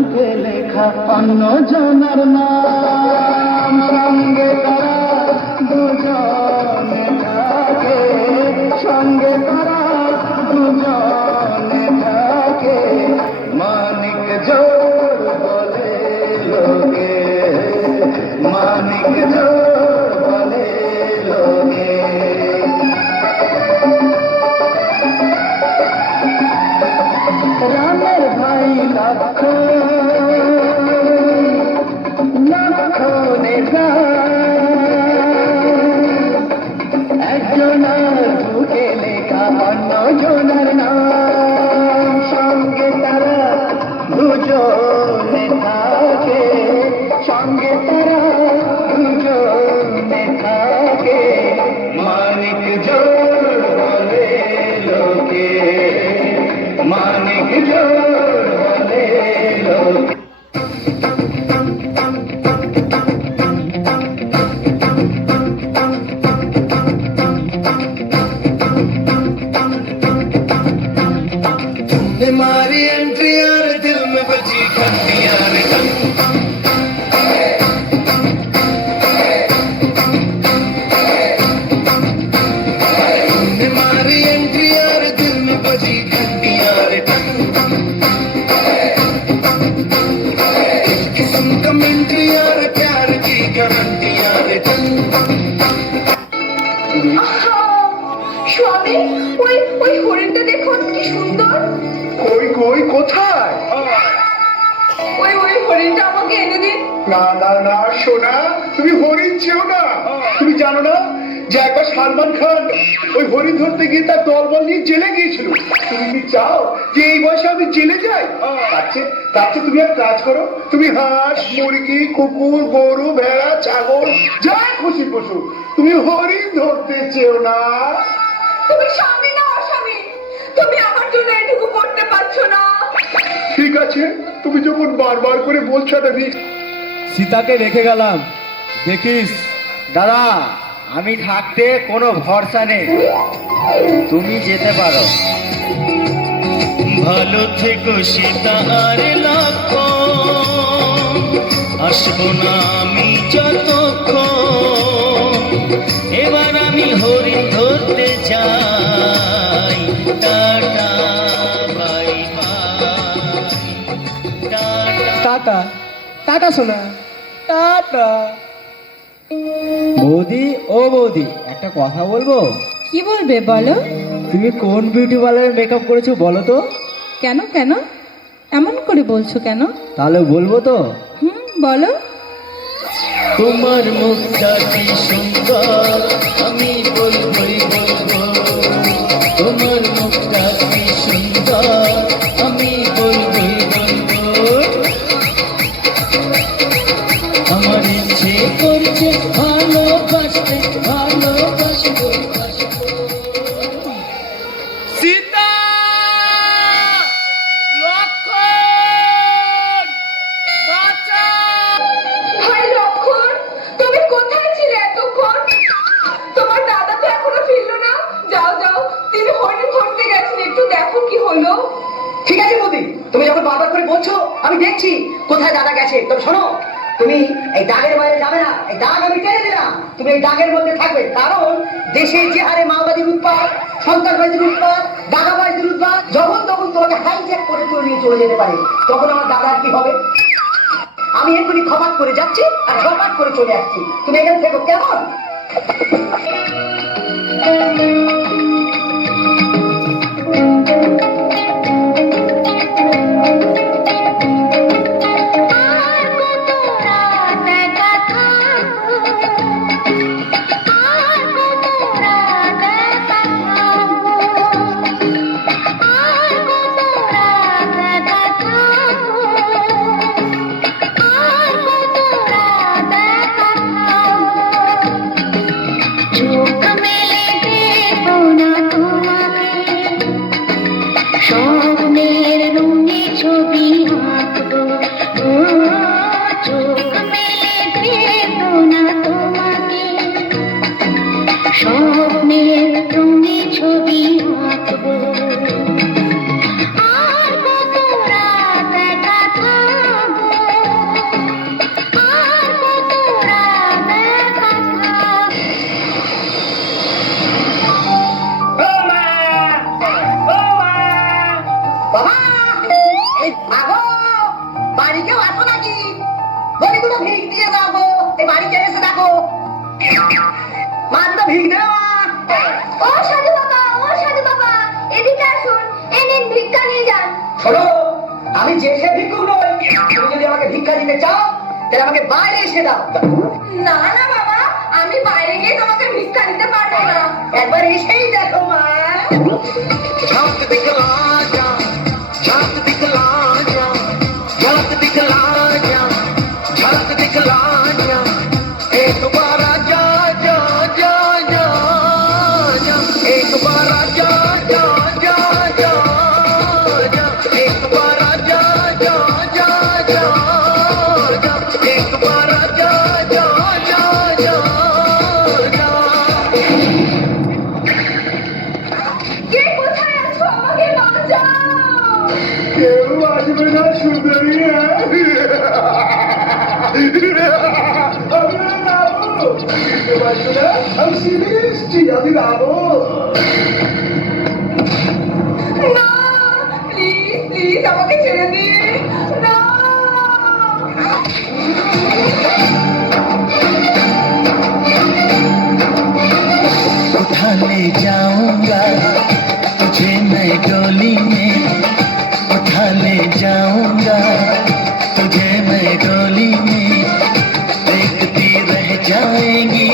বুকে লেখা অন্য জনার নাম, সঙ্গে তারা দুজনে থাকে, সঙ্গে তারা দুজনে থাকে, মানিক জোর বলে লোকে, মানিক জোর বলে লোকে। রামের ভাই লক্ষণে একজনার বুকে লেখা অন্য জনার নাম, সঙ্গে তারা দুজনে থাকে, সঙ্গে তারা দুজনে থাকে, মানিক জোর বলে লোকে, মানিক জোর বলে লোকে। हमारी एंट्री यार दिल में बजी घंटी यार हमारी एंट्री यार दिल में बजी घंटी यार किस्म का मिंट्री यार प्यार की गारंटी यार স্বামী, ওই ওই হরিণটা দেখুন কি সুন্দর। কই কই কোথায়? ওই ওই হরিণটা আমাকে এনে দিন। না না না সোনা, তুমি হরিণ চেও না। তুমি জানো না যে একবার সালমান খান ওই হরিণ ধরতে গিয়ে তার দলবল নিয়ে জেলে গিয়েছিল। তুমি কি চাও যে এই বয়সে আমি জেলে যাই? তার চেয়ে তুমি এক কাজ করো, তুমি হাঁস মুরগি কুকুর গরু ভেড়া ছাগল যা খুশি পশু, তুমি হরিণ ধরতে চেও না। তুমি স্বামী না অস্বামী, তুমি আমার জন্য এটুকু করতে পারছো না। ঠিক আছে, তুমি যখন বারবার করে বলছো না, সীতাকে রেখে গেলাম, দেখিস। দাদা, আমি থাকতে কোনো ভরসা নেই, তুমি যেতে পারো। ভালো থেকো সীতা আর লক্ষণ, আসবো না আমি যতক্ষণ, এবার আমি হরিণ ধরতে যাই, tata bye bye, tata. Tata tata সোনা, টাটা। বৌদি, ও বৌদি, একটা কথা বলবো। কি বলবে বলো? তুমি কোন বিউটি পার্লারে মেকআপ করেছো বলো তো? কেন কেন এমন করে বলছো কেন? তাহলে বলবো তো। বলো। তোমার মুখটা কি সুন্দর, আমি বলবই বলবো, তোমার মুখটা কি সুন্দর, আমি বলবই বলবো, আমার ইচ্ছে করছে ভালোবাসতে ভালোবাসবো। সীতা, লক্ষণ, বাঁচাও! ভাই লক্ষণ, তুমি কোথায় ছিলে এতক্ষণ? তোমার দাদা তো এখনো ফিরলো না। যাও যাও, তিনি হরিণ ধরতে গেছেন, একটু দেখো কি হলো। ঠিক আছে বৌদি, তুমি যখন বারবার করে বলছো আমি দেখছি কোথায় দাদা গেছে। তবে শোনো, তুমি এই দাগের বাইরে যাবে না, এই দাগ আমি টেনে দিলাম, তুমি এই দাগের মধ্যে থাকবে। কারণ দেশে যে হারে মাওবাদীর উৎপাত, সন্ত্রাসবাদীর উৎপাত, দাগাবাজদের উৎপাত, যখন তখন তোমাকে হাইজ্যাক করে তুলে নিয়ে চলে যেতে পারে, তখন আমার দাদার কি হবে? আমি এক্ষুনি খপাত করে যাচ্ছি আর খপাত করে চলে আসছি, তুমি এখানে থেকো কেমন? চোখ মেলে মা দুটো ভিক দেবে মা। ও সাধু বাবা এদিকে আসুন, এই নিন ভিক্ষা নিয়ে যান। শোনো, আমি যে সে ভিক্ষুক নই। তুমি যদি আমাকে ভিক্ষা দিতে চাও তাহলে আমাকে বাইরে এসে দাও। না না বাবা, আমি বাইরে গিয়ে তোমাকে ভিক্ষা দিতে পারবো না। একবার এসেই দেখো মা। झलक दिखला जा, झलक दिखला जा, झलक दिखला जा, झलक दिखला जा, एक बार जा जा जा जा जा, एक बार जा जा जा जा जा, एक बार जा जा जा जा जा, एक बार जा जा जा जा जा। কে কোথায় আছো, আমাকে বাঁচাও। কেউ আসবে না সুন্দরী। আমি যাবো, বুঝতে পারছো না? আমি শিবিরে এসছি, আমি যাবো। না, প্লিজ প্লিজ আমাকে ছেড়ে দিন। না। उठा ले जाऊंगा तुझे मैं डोली में, उठा ले जाऊंगा तुझे मैं डोली में, देखती रह जाएंगी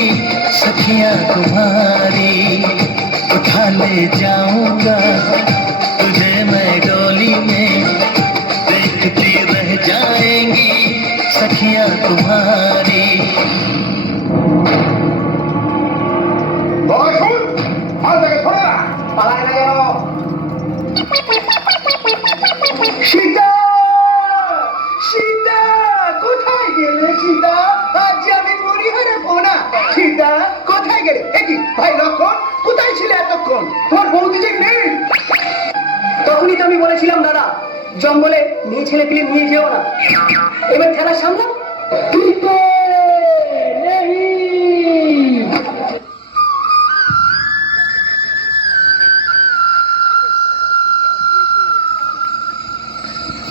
सखियां तुम्हारी। उठा ले जाऊंगा तुझे मैं डोली में, देखती रह जाएंगी सखियां तुम्हारी। বাবা শুন, আর দেখে শোনে না। পালায় না কেন? সীতা, সীতা, কোথায় গেলে সীতা? আজ যে আমি মরিহারে পোনা। সীতা, কোথায় গেলে? কি ভাই লক্ষণ, কোথায় ছিলে এতক্ষণ? তোমার বৌদি যে নেই। তখনই তো আমি বলেছিলাম দাদা, জঙ্গলে মেয়ে ছেলে পেলে নিয়ে যেও না। এবার খেলা সামলাও।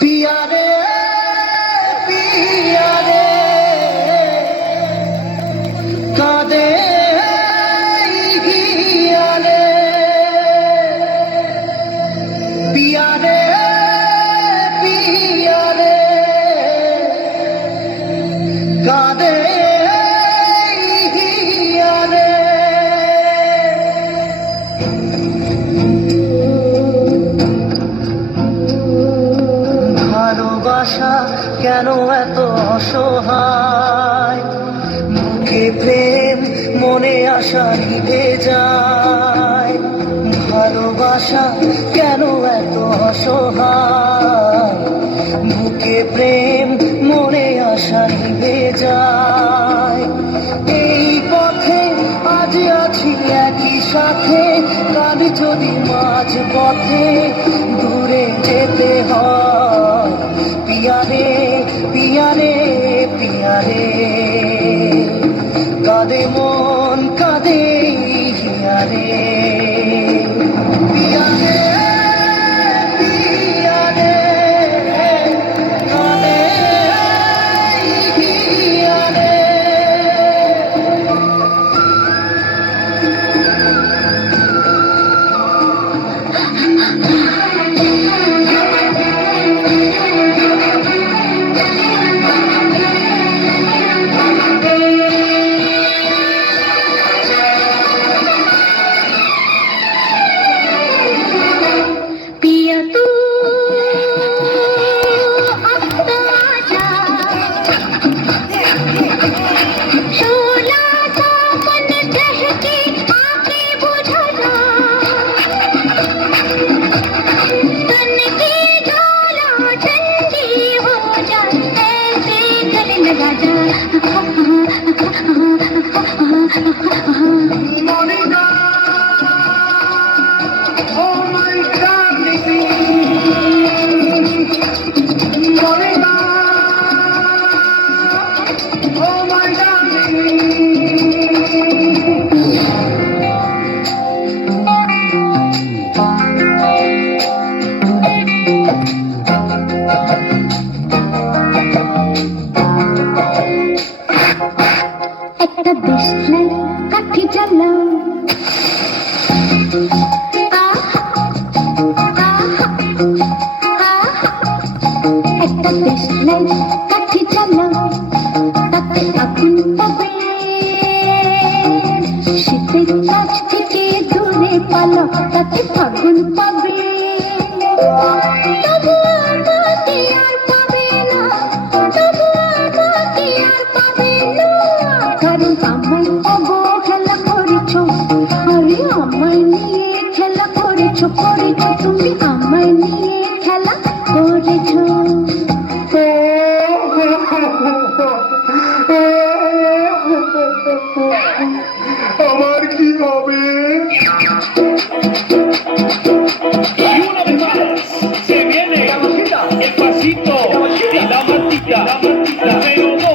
पिया रे पिया रे कादे हिया रे, पिया रे पिया रे कादे हिया रे। ভালোবাসা কেন এত অসহায়, মুখে প্রেম মনে আশা নিভে যায়। ভালোবাসা কেন এত অসহায়, মুখে প্রেম মনে আশা নিভে যায়। এই পথে আজ আছি একই সাথে, কাল যদি মাঝ পথে দূরে যেতে হয়। পিয়া রে পিয়া রে পিয়া রে, কাঁদে মন কাঁদে হিয়া রে। পিয়া রে পিয়া রে কাঁদে হিয়া রে। দেশলাই কাঠি জ্বালা তাতে আগুন পাবে শীতের কাছ থেকে দূরে পালা তাতে ফাগুন পাবে তবু আমাকে আর পাবে না তবু আমাকে আর পাবে না কারণ আমায় অবহেলা করেছো আরে আমায় নিয়ে খেলা করেছো তুমি আমায় নিয়ে খেলা করেছো আমার কি হবে? Y una vez más se viene el pasito y la matita. Pero no,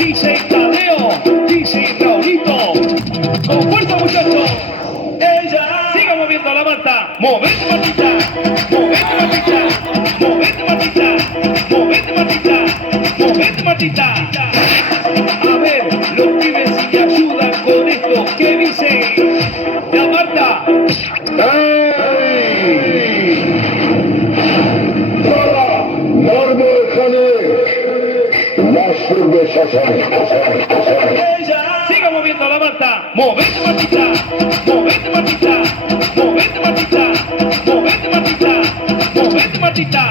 dice Tadeo, dice Raulito. Con fuerza, muchachos. Ella siga moviendo la mata. Movete, matita. Movete, matita. Movete, matita. Movete, matita. Movete, matita. A ver, los pibes si me ayudan con esto. ¿Qué dice la Marta? মর্ম এখানে লাশ করবে শ্মশানে। Ella siga moviendo la mata. Movete, matita. Movete, matita. Movete, matita. Movete, matita. Movete, matita.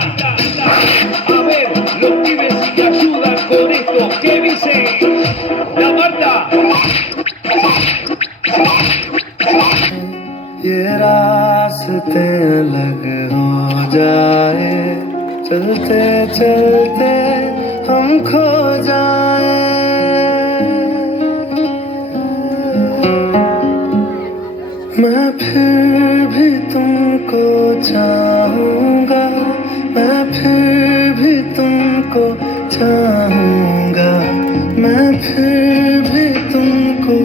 A ver, los pibes si me ayudan con esto. ¿Qué dice la Marta? ये रास्ते अलग हो जाए चलते चलते हम खो जाए मैं फिर भी तुमको चाहूँगा मैं फिर भी तुमको चाहूँगा मैं फिर भी तुमको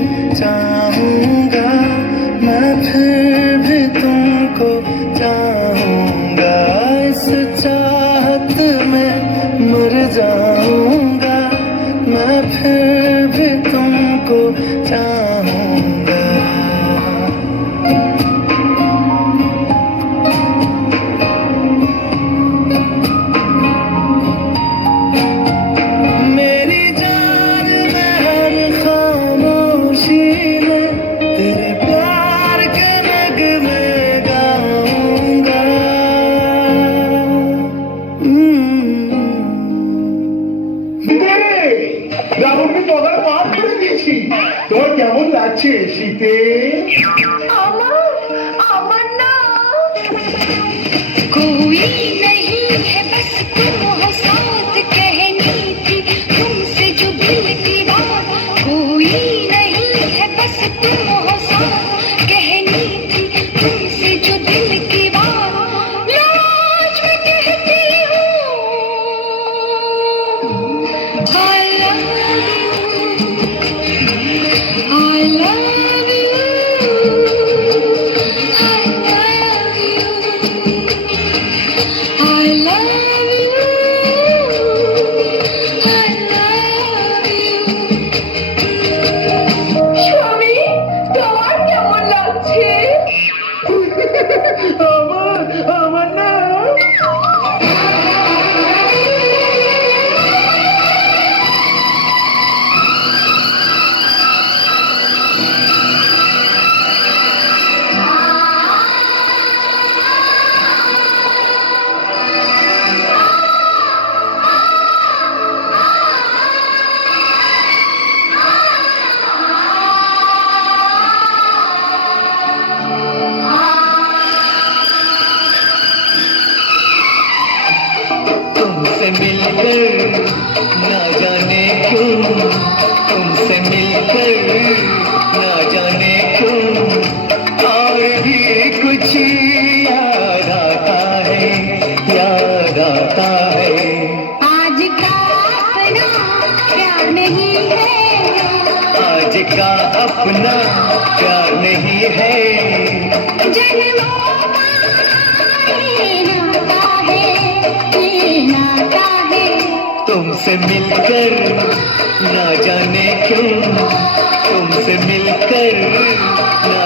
चाहूँगा मैं फिर भी तुमको चाहूँगा इस चाहत में मर जाऊँगा मैं फिर भी तुमको चाहूँगा मेरी जान में हर खामोशी में तेरे प्यार के नगमे गाऊंगा রাবণকে তলার মার করে দিয়েছি। তোমার কেমন লাগছে শীতে? আমার না कोई नहीं है बस तुम हो साथ कहनी थी तुमसे जो दिल की बात कोई नहीं है बस तुम हो साथ कहनी थी तुमसे जो दिल की बात लाज में कहती हूँ I love you I love you স্বামী তোমার কেমন লাগছে? আমার না तुमसे मिलकर ना जाने क्यों तुमसे मिलकर ना जाने क्यों और भी कुछ याद आता है आज का अपना प्यार नहीं है आज का अपना प्यार नहीं है जन्मों का ये नाता है तुमसे मिलकर ना जाने क्यों तुमसे मिलकर ना